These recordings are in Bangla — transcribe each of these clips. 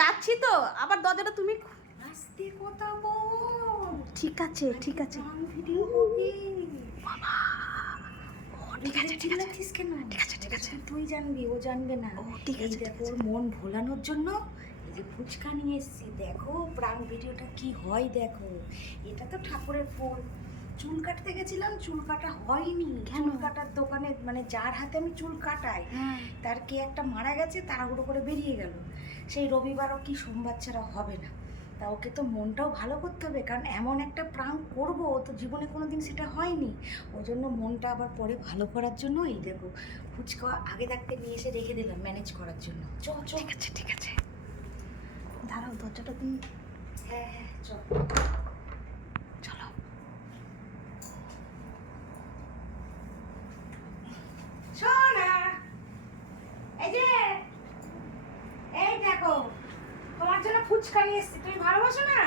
যাচ্ছি তো আবার দরজাটা তুমি আস্তে কথা বল। ঠিক আছে ঠিক আছে। ভিডিও হবে। ঠিক আছে ঠিক আছে। কেন? ঠিক আছে ঠিক আছে। তুই জানবি ও জানবে না। ঠিক আছে, দেখো ওর মন ভোলানোর জন্য এই যে ফুচকা নিয়ে এসেছি দেখো প্রাণ ভিডিওটা কি হয় দেখো। এটা তো ঠাকুরের ফুল চুল কাটতে গেছিলাম চুল কাটা হয়নি। কেন? চুল কাটার দোকানে মানে যার হাতে আমি চুল কাটাই হ্যাঁ। তার কে একটা মারা গেছে তাড়াহুড়ো করে বেরিয়ে গেল। সেই রবিবারও কি সোমবার ছাড়া হবে না। তা ওকে তো মনটাও ভালো করতে হবে কারণ এমন একটা প্রাণ করব তো জীবনে কোনো দিন সেটা হয়নি। ওই জন্য মনটা আবার পরে ভালো করার জন্য এই দেখো ফুচকা আগে থাকতে নিয়ে এসে রেখে দিলাম ম্যানেজ করার জন্য। চ ঠিক আছে ঠিক আছে। দাঁড়াও দরজাটা তুমি হ্যাঁ হ্যাঁ চলো সোনা এই যে এই দেখো তোমার জন্য ফুচকা নিয়ে এসেছি তুমি ভালোবাসো না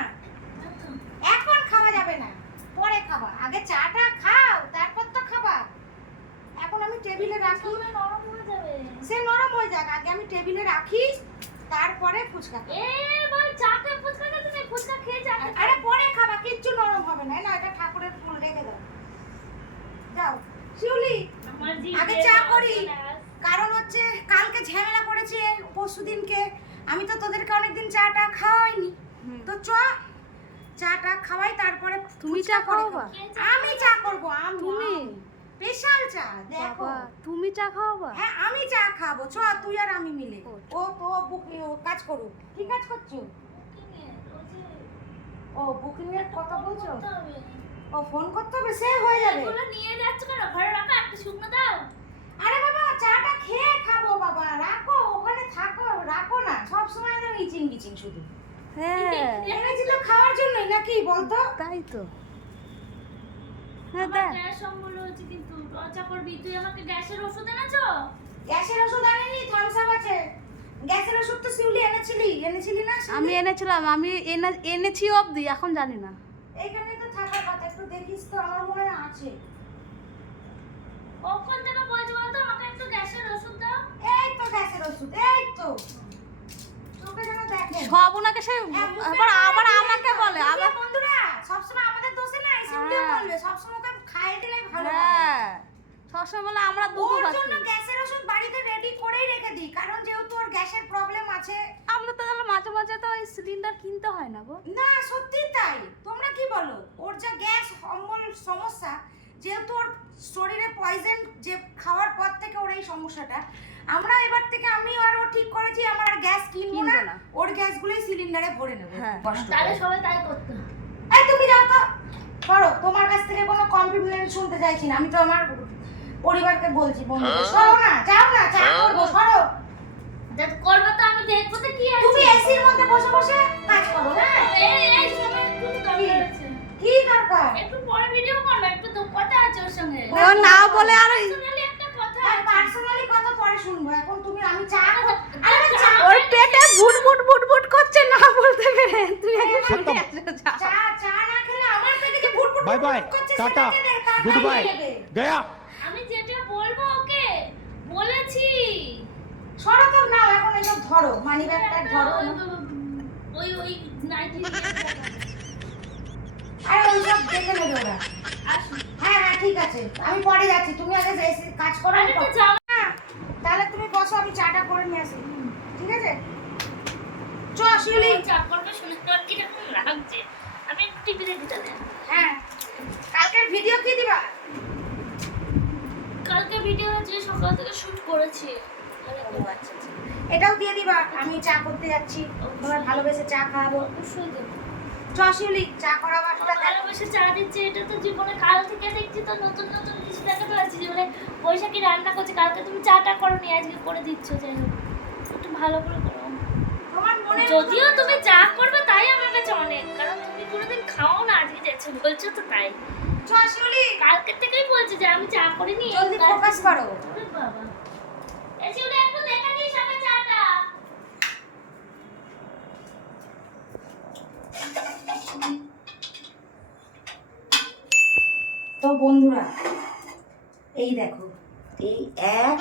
এখন খাওয়া যাবে না পরে খাবা আগে চাটা খাও তারপর তো খাবা এখন আমি টেবিলে রাখি নরম হয়ে যাবে সে নরম হয়ে যাক আগে আমি টেবিলে রাখি তারপরে ফুচকা। এ ভাই চাকে ফুচকা খেতে নেই ফুচকা খেয়ে চাকে আরে পরে খাবা কিচ্ছু নরম হবে না না এটা ঠাকুরের ফুল রেখে দাও। যাও। শিউলি আগে চা করি। কারণ হচ্ছে কালকে ঝামেলা করেছে পরশু দিনকে। আমি তো তোদেরকে অনেকদিন চাটা খাওয়াইনি। তো চ চাটা খাওয়াই তারপরে তুমি চা করে। আমি চা করব আমি তুমি? স্পেশাল চা দেখো। তুমি চা খাওয়াবা হ্যাঁ আমি চা খাব। চ তুই আর আমি মিলে। ও, তো বুক- ও কাজ করুক। কি কাজ করছ? ও বুকিং এর কথা বলছো? ও ফোন করতে হবে সে হয়ে যাবে। এগুলো নিয়ে যাচ্ছ কেন? ঘরে রাখা একটা শুকনো দাও। আরে বাবা চাটা খেয়ে খাব বাবা রাখো ওখানে থাকো রাখো না। সব সময় একদম ইচিং বিচিং শুধু। হ্যাঁ। এনেছি তো খাওয়ার জন্যই নাকি বলতো? তাই তো। গ্যাস অম্বল হয়েছে কিন্তু লজ্জা করবি। তুই আমাকে গ্যাসের ওষুধ এনেছো? গ্যাসের ওষুধ আনেনি থামস আপ আছে। গ্যাসের ওষুধ তো শিউলি এনেছিলি এনেছিলি না আমি এনেছিলাম আমি এনেছি অবধি এখন জানি না। এইখানে তো থাকার কথা একটু দেখিস তো আমার মনে হয় আছে। কখন থেকে বলছি বলতো আমাকে একটু গ্যাসের ওষুধ দাও। এই তো গ্যাসের ওষুধ এই তো। চোখে যেন দেখে সব ওনাকে সে হ্যাঁ, আবার আবার আমাকে বলে আবার বন্ধুরা? সবসময় আমাদের দোষে না শিউলিও হ্যাঁ। বলবে সবসময় ওকে খাইয়ে দিলে ভালো হয়। সবসময় বলে আমরা দুটো ওর জন্য গ্যাসের ওষুধ বাড়িতে রেডি করেই রেখে দিই কারণ যেহেতু ওর গ্যাসের প্রবলেম আছে। আমাদের তো তাহলে মাঝে মাঝে তো ওই সিলিন্ডার কিনতে হয় না গো। না সত্যি তাই। তোমরা কি বলো? ওর যা গ্যাস অম্বল সমস্যা যেহেতু ওর শরীরে পয়জন যে খাওয়ার পর থেকে ওর এই সমস্যাটা আমরা এবার থেকে আমি আর ও ঠিক করেছি আমার আর গ্যাস কিনবো না। ওর গ্যাসগুলোই সিলিন্ডারে ভরে নেব। হ্যাঁ। তাহলে সবাই তাই করতে। এই তুমি যাও তো। করো তোমার কাছ থেকে কোনো কমপ্লিমেন্ট শুনতে চাইছি না আমি তো আমার পরিবারকে বলছি বন্ধুদের। সরো না যাও না চা করব সরো। দেখ করব তো আমি দেখব তো কি আছে। তুমি এসির মধ্যে বসে বসে কাজ করো হ্যাঁ? এই এই সময় একটু দরকার আছে। কি দরকার? একটু পরে ভিডিও করব একটু তো কথা আছে ওর সঙ্গে। ও না বলে আর ওই একটা কথা হ্যাঁ পার্সোনালি কথা পরে শুনব এখন তুমি আমি চা আরে চা ওর পেটে বুট বুট বুট বুট করছে না বলতে পেরে। তুই চা চা না খেলে আমার পেটে যে ফুট foot bye bye tata good bye Gaya আমি যেটা বলব ওকে বলেছি। সরো তো না এখন এসব ধরো মানি ব্যাগটা ধরো ওই ওই নাইটি আরে ওইসব দেখে নেবে ওরা। হ্যাঁ হ্যাঁ ঠিক আছে। আমি পরে যাচ্ছি। তুমি আগে কাজ করো আমি তো পরে- জামা হ্যাঁ, তাহলে তুমি বসো আমি চাটা করে নিয়ে আসি। ঠিক আছে? চ শিউলি। চাপ করবে শুনে তোর কীরকম লাগছে? আমি টিভিতে দিতে দেন হ্যাঁ কালকের ভিডিও কি দিবা? কালকে ভিডিও যে সকাল থেকে শুট করেছি। আচ্ছা আচ্ছা। এটাও দিয়ে দিবা আমি চা করতে যাচ্ছি। তোমার ভালোবেসে চা খাওয়াবো। অবশ্যই দেবো। চ শিউলি চা করাবো একটা ভালোবেসে চা দিচ্ছে এটা তো জীবনে কাল থেকে দেখছি তো নতুন নতুন কিছু দেখাতে পারছি জীবনে। বৈশাখী রান্না করছে কালকে তুমি চাটা করো নি আজকে করে দিচ্ছ যাই হোক। একটু ভালো করে করো। তোমার মনে যদিও তুমি চা করবে তাই আমার কাছে অনেক। কারণ তুমি কোনোদিন খাও না আজকে যাচ্ছে বলছো তো তাই। শিউলি কালকে থেকেই বলছি যে আমি চা জলদি ফোকাস করো। বাবা। একটু দেখে আমার চাটা। তো বন্ধুরা এই দেখো এই এক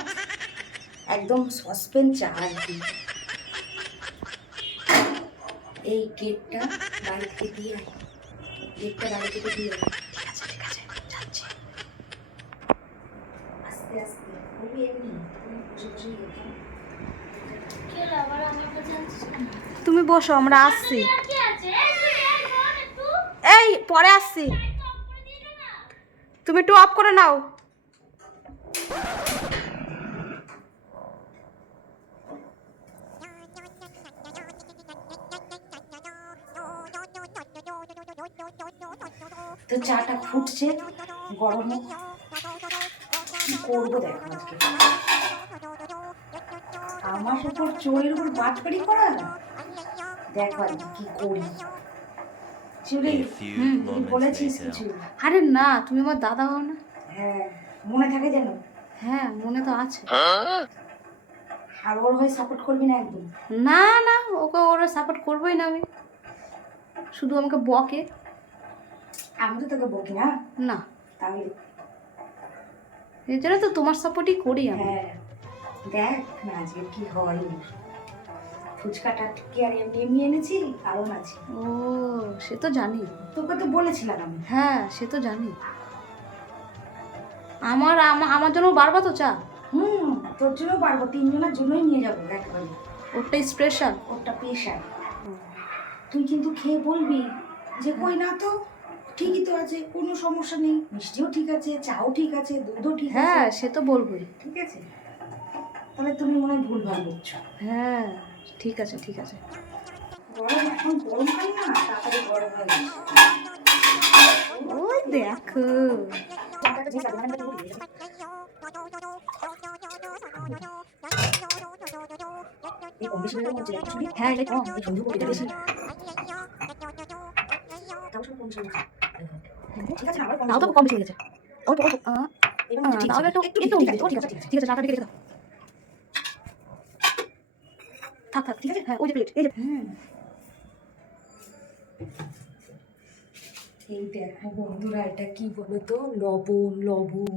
একদম সসপেন চা আর কি। এই গেটটা বাড়ি থেকে দিয়ে গেটটা বাড়ি থেকে দিয়ে আয় ঠিক আছে ঠিক আছে যাচ্ছি আস্তে আস্তে বলবি এমনি তুমি বসে বসে এখানে কি হলো আবার আমার কাছে আসছিস কেন? তুমি বসো আমরা আসছি। আর কি আছে? এই পরে আসছি। তুমি একটু অফ করে নাও। তো চাটা ফুটছে গরম। কি করব দেখো আজকে? আমার উপর চোরের উপর বাটপাড়ি করা? দেখো আজকে কি করি। চুরি হুম, তুই বলেছিস কিছু? আরে না তুমি আমার দাদা হও না। হ্যাঁ মনে থাকে যেন? হ্যাঁ মনে তো আছে। আর ওর হয়ে সাপোর্ট করবি না একদম? না না ওকে ওরা সাপোর্ট করবোই না আমি। শুধু আমাকে বকে। আমি তো তোকে বকি না? না। তাহলে? এর জন্য তো তোমার সাপোর্টই করি আমি। হ্যাঁ দেখ না আজকে কি হয়। ফুচকাটা কি আর এমনি এমনি এনেছি? কারণ আছে। ও সে তো জানি। তোকে তো বলেছিলাম আমি। হ্যাঁ সে তো জানি। আমার আমার জন্য বারবা তো চা? হুম তোর জন্য পারব তিনজনের জন্যই নিয়ে যাব একবারে। ওরটা স্পেশাল ওটা পেশার তুই কিন্তু খেয়ে বলবি যে কই না তো? ঠিকই তো আছে কোনো সমস্যা নেই। মিষ্টিও ঠিক আছে চাও ঠিক আছে দুধও ঠিক আছে। হ্যাঁ সে তো বলবোই। ঠিক আছে? তাহলে তুমি মনে হয় ভুল ভালো বলছো হ্যাঁ। ঠিক আছে ঠিক আছে। হয়ে ওই দেখো। হয়ে শুনি। হ্যাঁ এটা কম বেশি তাও তাও তো কম বেশি হয়ে গেছে। মনে হচ্ছে ঠিক আছে। একটু একটু একটু ঠিক আছে, ঠিক আছে ঠিক আছে চাটা দিকে রেখে দাও থাক থাক ঠিক আছে? হ্যাঁ ওই যে প্লেট এই যে হুম। এই দেখো বন্ধুরা এটা কি বলো তো লবণ। লবণ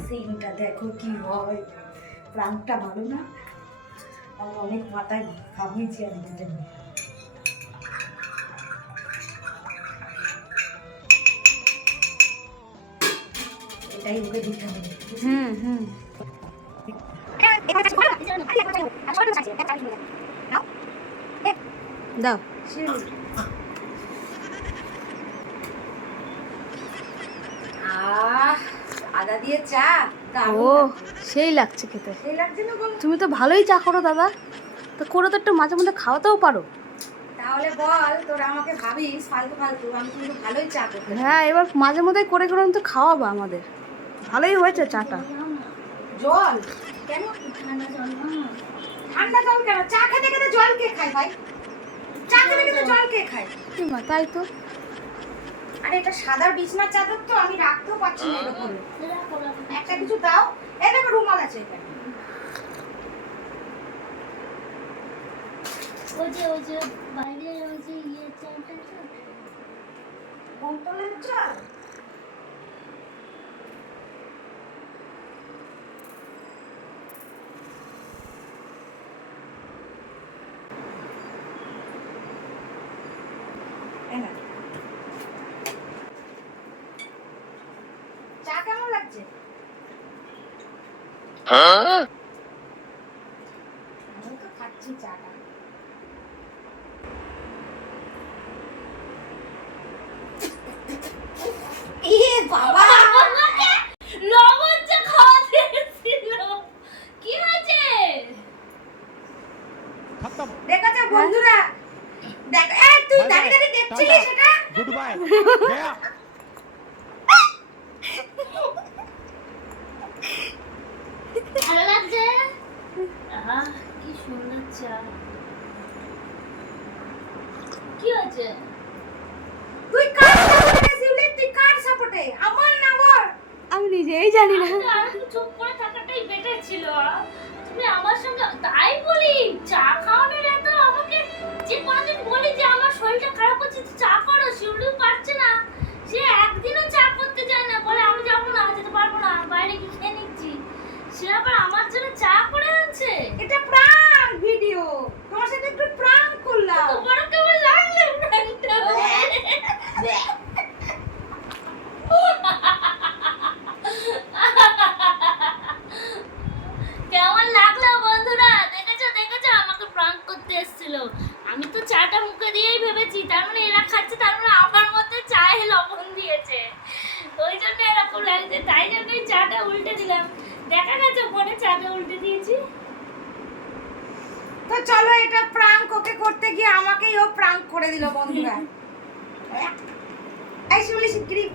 সিনটা দেখো কি হয়। প্রাণটা ভালো না আমি অনেক মাথায় ভাবিয়েছি এটা নিয়ে। এটাই ওকে দিতে হবে। হুম হুম। দাও আহ আদা দিয়ে চা? ও সেই লাগছে খেতে। সেই লাগছে না বল তুমি তো ভালোই চা করো দাদা। তো করে তো একটু মাঝে মধ্যে খাওয়াতেও পারো। তাহলে বল তোরা আমাকে ভাবিস ফালতু ফালতু আমি কিন্তু ভালোই চা করতে হ্যাঁ এবার মাঝে মধ্যে করে করে তো খাওয়াবা আমাদের। ভালোই হয়েছে চাটা। জল? কেন? ঠান্ডা জল ঠান্ডা জল কেন? চা খেতে খেতে জল কে খায় ভাই? চা খেতে খেতে জল কে খায়? তাই তো। আরে এটা সাদার বিছনার চাদর তো আমি রাখতেও পারছি না এর উপরে রাখো, রাখো। একটা কিছু দাও। এই দেখো রুমাল আছে ওই যে ওই যে বাইরে ওই যে ইয়ে চালটা চাল এই নাও। চা কেমন লাগছে আমি আহ আমি নিজেই জানি না। করে থাকাটাই বেটার ছিল। তুমি আমার সঙ্গে তাই বলি চা খাওয়ানোর এত আমাকে যে বলি যে আমার শরীরটা খারাপ হচ্ছে চা করো শিবলি পার এসেছিল আমি তো চাটা মুখে দিয়েই ভেবেছি তার মানে এরা খাচ্ছে তার মানে আমার মধ্যে চায়ে লবণ দিয়েছে। ওই জন্য এরকম লাগছে তাই জন্যই চাটা উল্টে দিলাম। দেখা গেছে ফোনে চাটা উল্টে দিয়েছি। তো চলো এটা প্রাঙ্ক ওকে করতে গিয়ে আমাকেই ও প্রাঙ্ক করে দিল বন্ধুরা। এই শিউলি শিগগিরি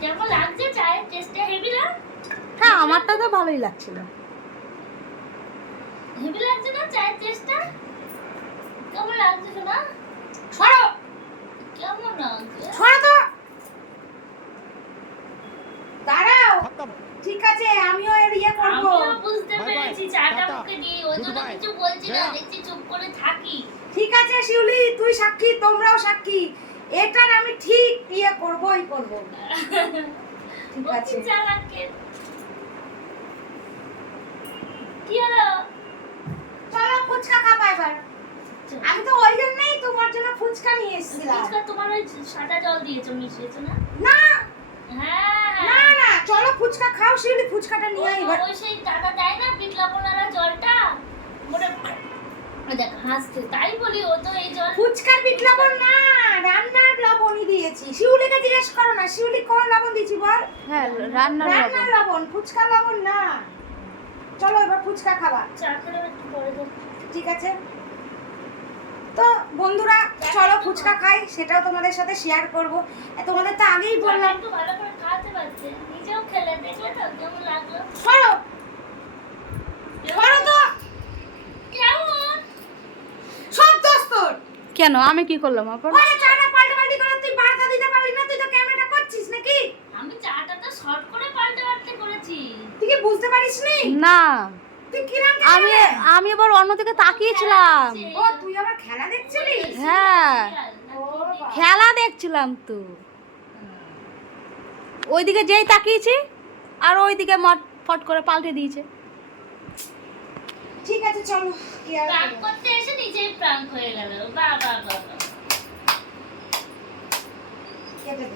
কেমন লাগছে চায়ের? টেস্টটা হেভি না? হ্যাঁ আমারটা তো ভালোই লাগছিল। হেভি লাগছে না? চায়ের টেস্টটা কেমন লাগছে না সরো! কেমন লাগছে? সরো তো! দাঁড়াও! ঠিক আছে আমিও এর ইয়ে করব। বুঝতে Bye bye. পেরেছি চাটা মুখে দিয়ে ওই জন্য কিছু বলছি না দেখছি চুপ করে থাকি। ঠিক আছে শিউলি তুই সাক্ষী তোমরাও সাক্ষী। এটার আমি ঠিক ইয়ে করবই করব। ঠিক আছে। কি হলো? চলো ফুচকা খাবা এবার। আমি তো ওই জন্যই তোমার জন্য ফুচকা নিয়ে এসেছিলাম। ফুচকা তোমার ওই সাদা জল দিয়েছ মিশিয়েছো না? না! হ্যাঁ। না না চলো ফুচকা খাও শিউলি ফুচকাটা নিয়ে আয় ওই- এবার। ওই সেই দাদা দেয় না বিটলাপনারা জলটা? ওটা দেখ হাসছে তাই বলি ও তো এই জল ফুচকার বিট লবণ না রান্নার লবণই দিয়েছি। শিউলিকে জিজ্ঞেস করো না শিউলি কোন লবণ দিয়েছি বল? হ্যাঁ রান্নার রান্নার লবণ। ফুচকার লবণ না। চলো এবার ফুচকা খাবা চা করে একটু পরে ঠিক আছে? তো বন্ধুরা চলো ফুচকা খাই সেটাও তোমাদের সাথে শেয়ার করব। তোমাদের তো আগেই বললাম। একটু ভালো করে খাওয়াতে পারছে। নিজেও খেলে দেখলে তো কেমন লাগল? সরো! সরো তো! কেমন? সব দোষ তোর! কেন? আমি কি করলাম আবার ওরে চাটা পাল্টা পাল্টি করে তুই বার্তা দিতে পারলি না তুই তো ক্যামেরা করছিস নাকি? আমি চাটা তো শর্ট করে পাল্টে পাল্টে করেছি। তুই কি বুঝতে পারিস নি না। আমি আমি আবার অন্য দিকে তাকিয়েছিলাম। ও তুই আবার খেলা দেখছিলিস? হ্যাঁ। খেলা দেখছিলাম তো। ওইদিকে যেই তাকিয়েছি আর ওইদিকে মট ফট করে পাল্টে দিয়েছে। ঠিক আছে চলো কি আর করতে এসে নিজেই প্রাঙ্ক হয়ে গেল। কেটে দে।